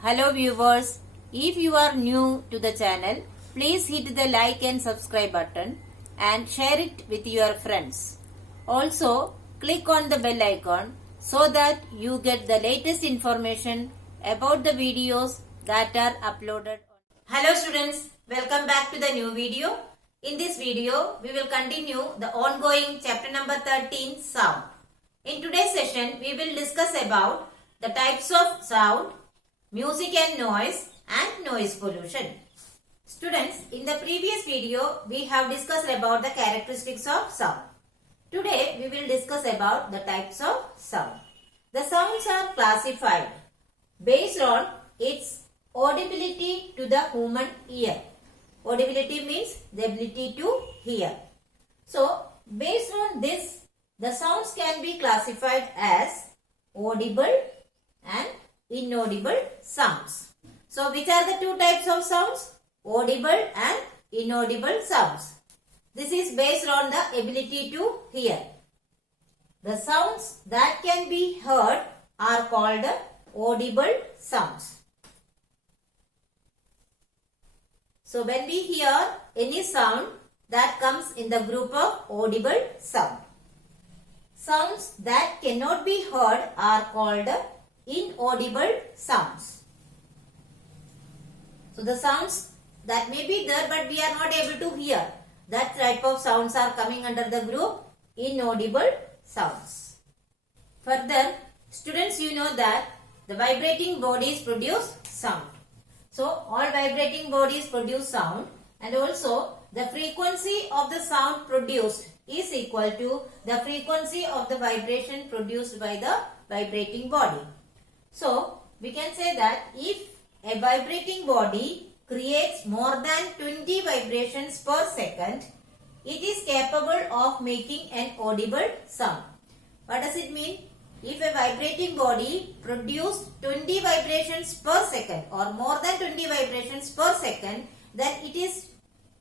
Hello viewers, if you are new to the channel, please hit the like and subscribe button and share it with your friends. Also, click on the bell icon so that you get the latest information about the videos that are uploaded. Hello students, welcome back to the new video. In this video, we will continue the ongoing chapter number 13, sound. In today's session, we will discuss about the types of sound, music and noise pollution. Students, in the previous video, we have discussed about the characteristics of sound. Today, we will discuss about the types of sound. The sounds are classified based on its audibility to the human ear. Audibility means the ability to hear. So, based on this, the sounds can be classified as audible and inaudible sounds. So, which are the two types of sounds? Audible and inaudible sounds. This is based on the ability to hear. The sounds that can be heard are called audible sounds. So, when we hear any sound that comes in the group of audible sound. Sounds that cannot be heard are called inaudible sounds. So, the sounds that may be there but we are not able to hear, that type of sounds are coming under the group inaudible sounds. Further, students, you know that the vibrating bodies produce sound. So, all vibrating bodies produce sound, and also the frequency of the sound produced is equal to the frequency of the vibration produced by the vibrating body. So, we can say that if a vibrating body creates more than 20 vibrations per second, it is capable of making an audible sound. What does it mean? If a vibrating body produces 20 vibrations per second or more than 20 vibrations per second, then it is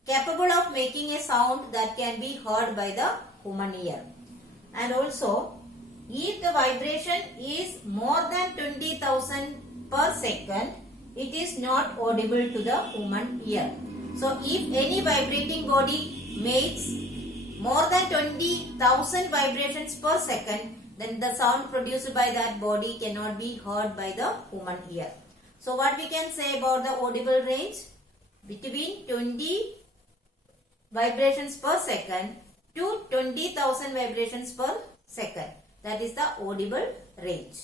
capable of making a sound that can be heard by the human ear. And also, if the vibration is more than 20,000 per second, it is not audible to the human ear. So, if any vibrating body makes more than 20,000 vibrations per second, then the sound produced by that body cannot be heard by the human ear. So, what we can say about the audible range? Between 20 vibrations per second to 20,000 vibrations per second. That is the audible range.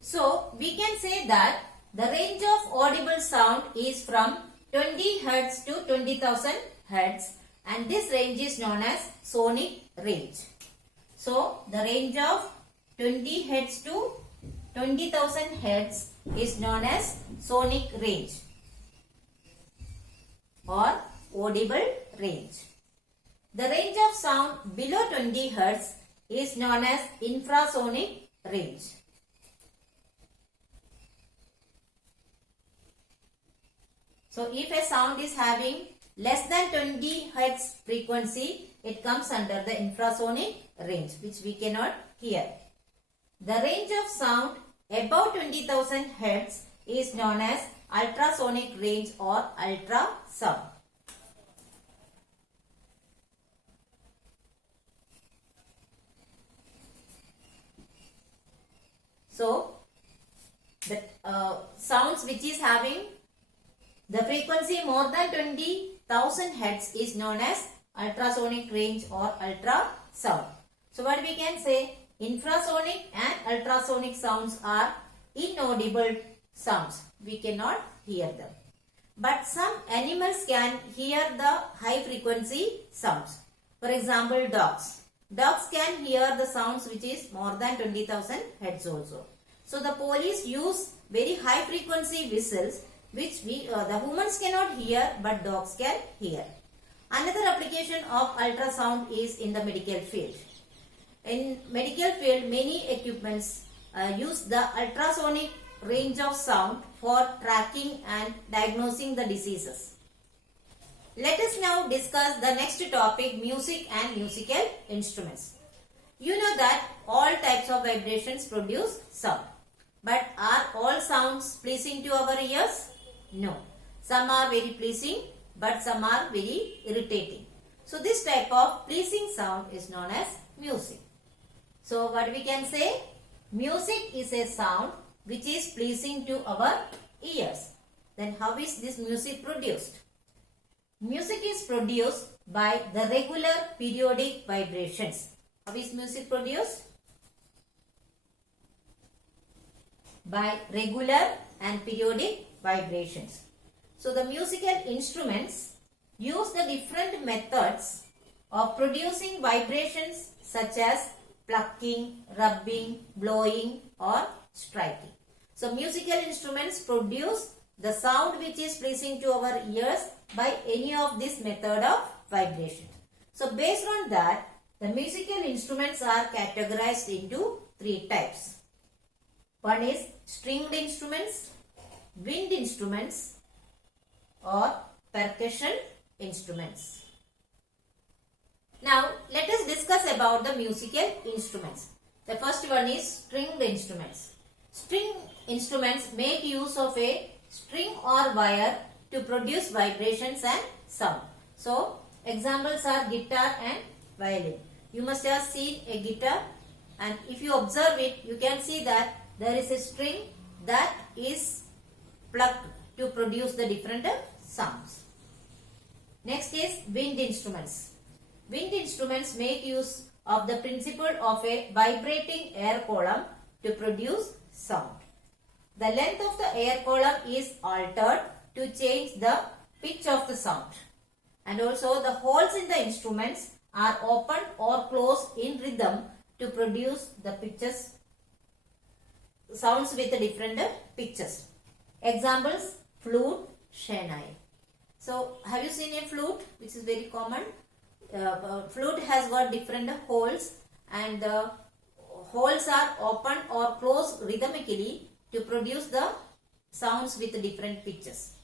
So, we can say that the range of audible sound is from 20 Hz to 20,000 Hz, and this range is known as sonic range. So, the range of 20 Hz to 20,000 Hz is known as sonic range or audible range. The range of sound below 20 Hz is known as infrasonic range. So, if a sound is having less than 20 Hz frequency, it comes under the infrasonic range, which we cannot hear. The range of sound above 20,000 Hz is known as ultrasonic range or ultrasound. So, the sounds which is having the frequency more than 20,000 Hz is known as ultrasonic range or ultrasound. So, what we can say, infrasonic and ultrasonic sounds are inaudible sounds. We cannot hear them. But some animals can hear the high frequency sounds. For example, dogs. Dogs can hear the sounds which is more than 20,000 Hz also. So, the police use very high frequency whistles which the humans cannot hear but dogs can hear. Another application of ultrasound is in the medical field. In medical field, many equipments use the ultrasonic range of sound for tracking and diagnosing the diseases. Let us now discuss the next topic, music and musical instruments. You know that all types of vibrations produce sound. But are all sounds pleasing to our ears? No. Some are very pleasing, but some are very irritating. So this type of pleasing sound is known as music. So what we can say? Music is a sound which is pleasing to our ears. Then how is this music produced? Music is produced by the regular periodic vibrations. How is music produced? By regular and periodic vibrations. So the musical instruments use the different methods of producing vibrations such as plucking, rubbing, blowing or striking. So musical instruments produce the sound which is pleasing to our ears by any of this method of vibration. So based on that, the musical instruments are categorized into three types. One is stringed instruments, wind instruments or percussion instruments. Now let us discuss about the musical instruments. The first one is stringed instruments. String instruments make use of a string or wire to produce vibrations and sound. So examples are guitar and violin. You must have seen a guitar, and if you observe it, you can see that there is a string that is plucked to produce the different sounds. Next is wind instruments. Wind instruments make use of the principle of a vibrating air column to produce sound. The length of the air column is altered to change the pitch of the sound. And also the holes in the instruments are opened or closed in rhythm to produce the pitches, sounds with different pitches. Examples: flute, shehnai. So have you seen a flute, which is very common? Flute has got different holes, and the holes are opened or closed rhythmically to produce the sounds with different pitches.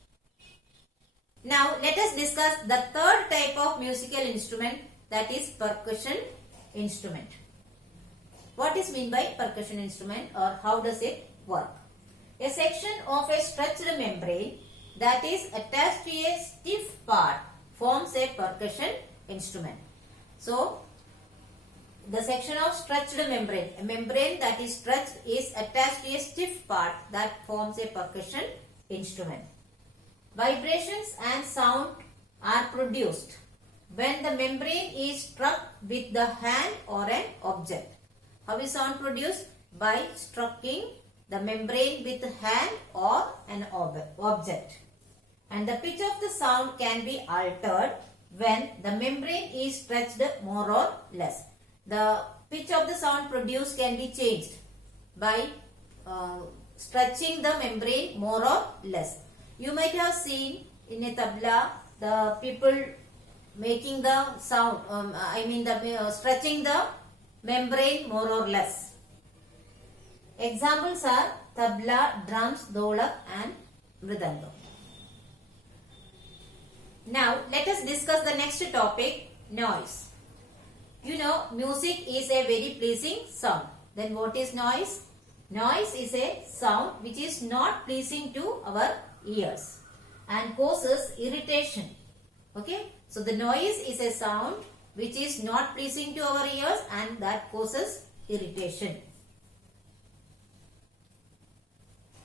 Now let us discuss the third type of musical instrument, that is percussion instrument. What is meant by percussion instrument, or how does it work? A section of a stretched membrane that is attached to a stiff part forms a percussion instrument. So the section of stretched membrane, a membrane that is stretched, is attached to a stiff part that forms a percussion instrument. Vibrations and sound are produced when the membrane is struck with the hand or an object. How is sound produced? By striking the membrane with hand or an object. And the pitch of the sound can be altered when the membrane is stretched more or less. The pitch of the sound produced can be changed by stretching the membrane more or less. You might have seen in a tabla the people making the sound, stretching the membrane more or less. Examples are tabla, drums, dholak and mridangam. Now let us discuss the next topic, noise. You know, music is a very pleasing sound. Then what is noise? Noise is a sound which is not pleasing to our ears and causes irritation. Okay, so the noise is a sound which is not pleasing to our ears and that causes irritation.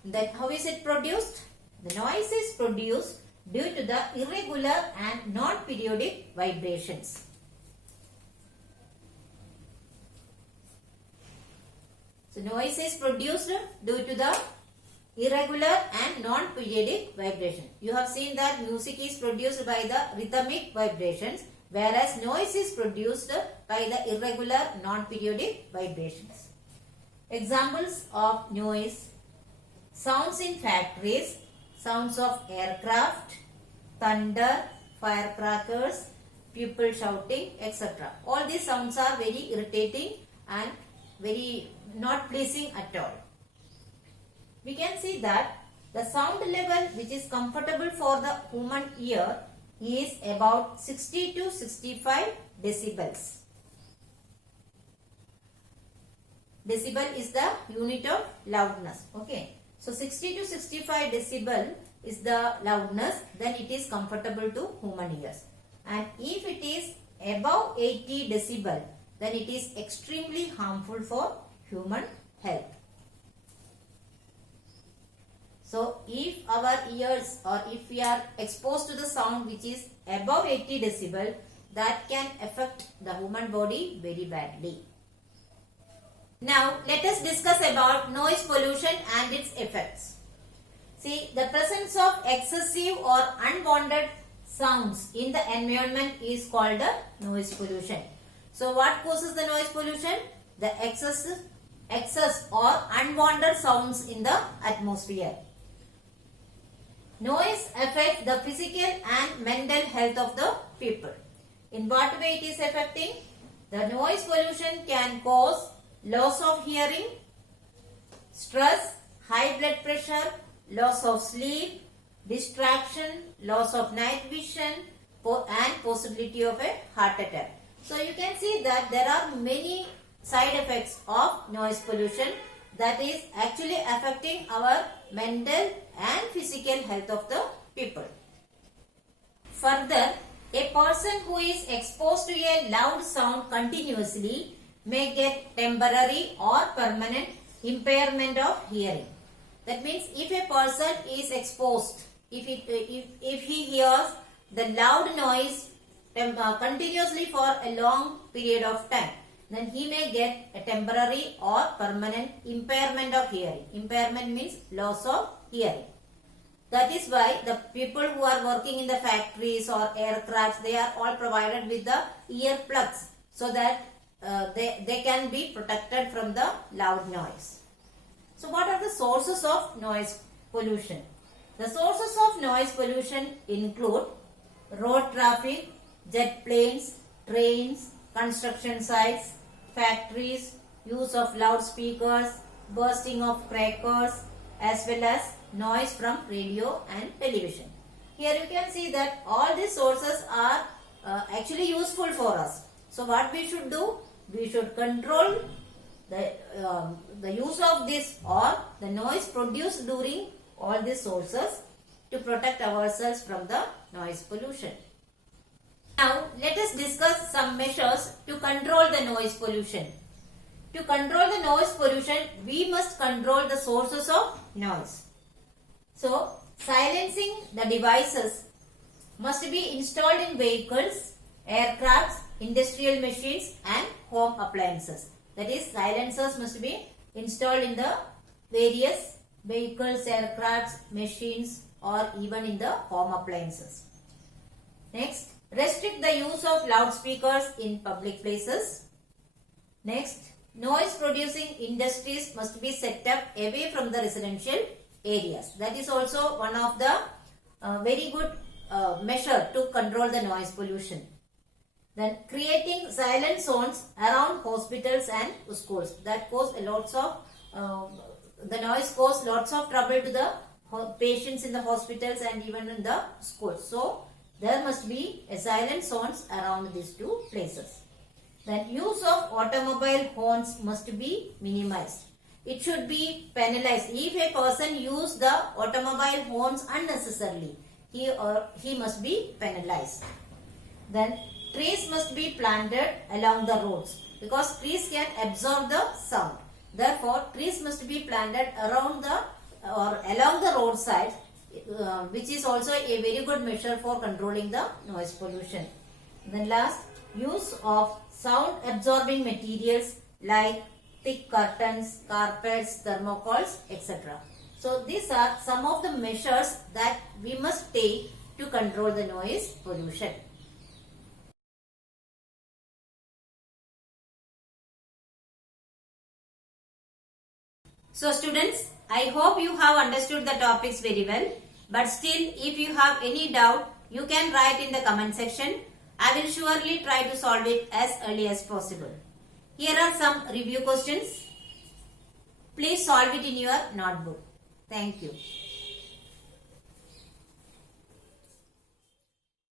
Then how is it produced? The noise is produced due to the irregular and non-periodic vibrations. So noise is produced due to the irregular and non-periodic vibration. You have seen that music is produced by the rhythmic vibrations, whereas noise is produced by the irregular non-periodic vibrations. Examples of noise: sounds in factories, sounds of aircraft, thunder, firecrackers, people shouting, etc. All these sounds are very irritating and very not pleasing at all. We can see that the sound level which is comfortable for the human ear is about 60 to 65 decibels. decibel is the unit of loudness. Okay. So 60 to 65 decibel is the loudness, then it is comfortable to human ears. And if it is above 80 decibel, then it is extremely harmful for human health. So if our ears, or if we are exposed to the sound which is above 80 decibel, that can affect the human body very badly. Now let us discuss about noise pollution and its effects. See, the presence of excessive or unwanted sounds in the environment is called the noise pollution. So what causes the noise pollution? The excess or unwanted sounds in the atmosphere. Noise affects the physical and mental health of the people. In what way it is affecting? The noise pollution can cause loss of hearing, stress, high blood pressure, loss of sleep, distraction, loss of night vision, and possibility of a heart attack. So you can see that there are many side effects of noise pollution that is actually affecting our mental and physical health of the people. Further, a person who is exposed to a loud sound continuously may get temporary or permanent impairment of hearing. That means if a person is exposed, if he hears the loud noise continuously for a long period of time, then he may get a temporary or permanent impairment of hearing. Impairment means loss of hearing. That is why the people who are working in the factories or aircrafts, they are all provided with the ear plugs so that they can be protected from the loud noise. So what are the sources of noise pollution? The sources of noise pollution include road traffic, jet planes, trains, construction sites, factories, use of loudspeakers, bursting of crackers, as well as noise from radio and television. Here you can see that all these sources are actually useful for us. So what we should do? We should control the use of this or the noise produced during all these sources to protect ourselves from the noise pollution. Now let us discuss some measures to control the noise pollution. To control the noise pollution, we must control the sources of noise. So silencing the devices must be installed in vehicles, aircrafts, industrial machines and home appliances. That is, silencers must be installed in the various vehicles, aircrafts, machines or even in the home appliances. Next, restrict the use of loudspeakers in public places. Next, noise producing industries must be set up away from the residential areas. That is also one of the very good measure to control the noise pollution. Then creating silent zones around hospitals and schools. That cause lots of the noise cause lots of trouble to the patients in the hospitals and even in the schools. So there must be a silent zones around these two places. Then use of automobile horns must be minimized. It should be penalized. If a person use the automobile horns unnecessarily, he must be penalized. Then trees must be planted along the roads because trees can absorb the sound. Therefore, trees must be planted around the or along the roadside, which is also a very good measure for controlling the noise pollution. Then last, use of sound absorbing materials like thick curtains, carpets, thermocols, etc. So these are some of the measures that we must take to control the noise pollution. So students, I hope you have understood the topics very well. But still, if you have any doubt, you can write in the comment section. I will surely try to solve it as early as possible. Here are some review questions. Please solve it in your notebook. Thank you.